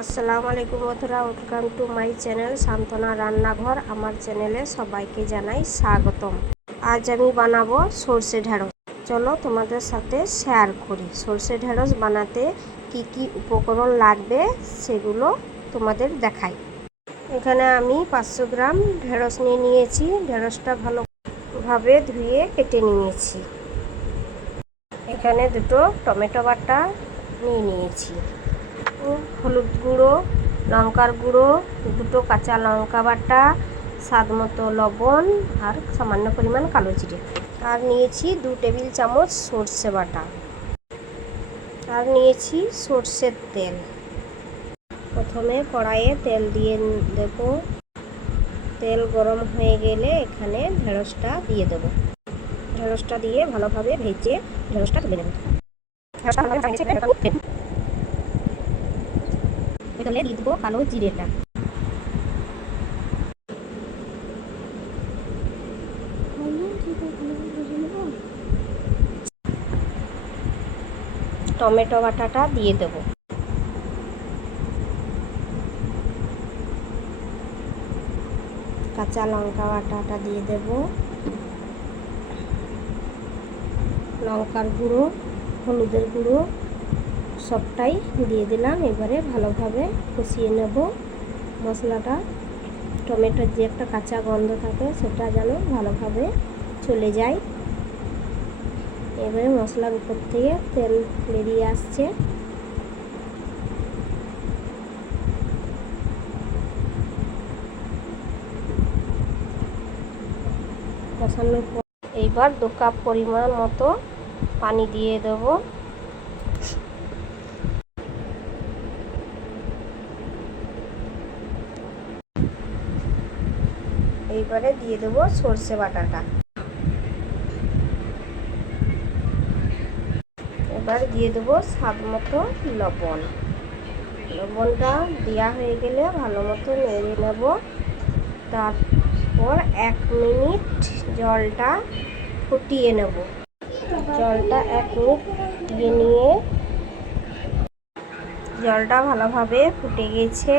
আসসালামু আলাইকুম বন্ধুরা, ওয়েলকাম টু মাই চ্যানেল সান্তনা রান্নাঘর। আমার চ্যানেলে সবাইকে জানাই স্বাগতম। আজ আমি বানাবো সরষে ঢেঁড়স। চলো তোমাদের সাথে শেয়ার করি সরষে ঢেঁড়স বানাতে কি কি উপকরণ লাগবে সেগুলো তোমাদের দেখাই। এখানে আমি 500 গ্রাম ঢেঁড়স নিয়েছি। ঢেঁড়সটা ভালোভাবে ধুয়ে কেটে নিয়েছি। এখানে দুটো টমেটো বাটা নিয়েছি, হলুদ গুঁড়ো, লঙ্কার গুঁড়ো, দুটো কাঁচা লঙ্কা বাটা, স্বাদ মতো লবণ আর সামান্য পরিমাণ কালো জিরে। আর নিয়েছি 2 টেবিল চামচ সর্ষে বাটা। আর নিয়েছি সর্ষের তেল। প্রথমে কড়াইয়ে তেল দিয়ে দেব। তেল গরম হয়ে গেলে এখানে ঢেঁড়সটা দিয়ে দেব। ঢেঁড়সটা দিয়ে ভালোভাবে ভেজে ঢেঁড়সটা তুলে নেব। তাহলে দিয়ে দেবো কালো জিরেটা। টমেটো বাটাটা দিয়ে দেবো। কাঁচা লঙ্কা বাটাটা দিয়ে দেব। লঙ্কার গুঁড়ো, হলুদের গুঁড়ো সবটাই দিয়ে দিলাম। এবারে ভালোভাবে কষিয়ে নেব মশলাটা। টমেটোর যে একটা কাঁচা গন্ধ থাকে সেটা যেন ভালোভাবে চলে যায়। এবারে মশলার উপর থেকে তেল বেরিয়ে আসছে। কষানোর পর এইবার 2 কাপ পরিমাণ মতো পানি দিয়ে দেব। এইবারে দিয়ে দেব সর্ষে বাটাটা। এবার দিয়ে দেব স্বাদ মতো লবণ। লবণটা দেওয়া হয়ে গেলে ভালো মতো নেড়ে নেব। তারপর 1 মিনিট জলটা ফুটিয়ে নেব। জলটা 1 মিনিট ফুটিয়ে নিয়ে জলটা ভালোভাবে ফুটে গেছে।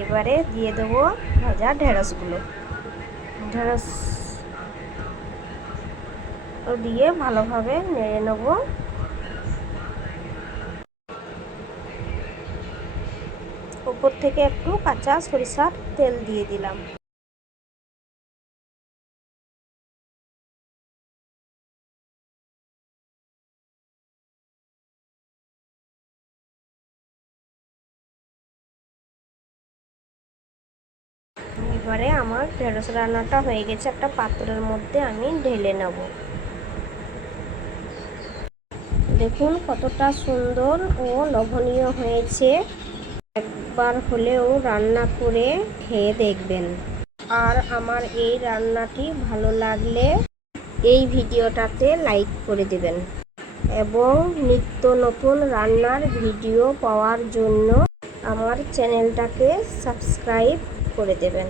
এবারে দিয়ে দেব ভাজা ঢেঁড়সগুলো। ঢেঁড়স দিয়ে ভালোভাবে নেড়ে নেব। উপর থেকে একটু কাঁচা সরিষার তেল দিয়ে দিলাম। এবারে আমার ঢেঁড়স রান্নাটা হয়ে গেছে। একটা পাত্রের মধ্যে আমি ঢেলে নেব। দেখুন কতটা সুন্দর ও লোভনীয় হয়েছে। একবার হলেও রান্না করে খেয়ে দেখবেন। আর আমার এই রান্নাটি ভালো লাগলে এই ভিডিওটাতে লাইক করে দেবেন এবং নিত্য নতুন রান্নার ভিডিও পাওয়ার জন্য আমার চ্যানেলটাকে সাবস্ক্রাইব করে দেবেন।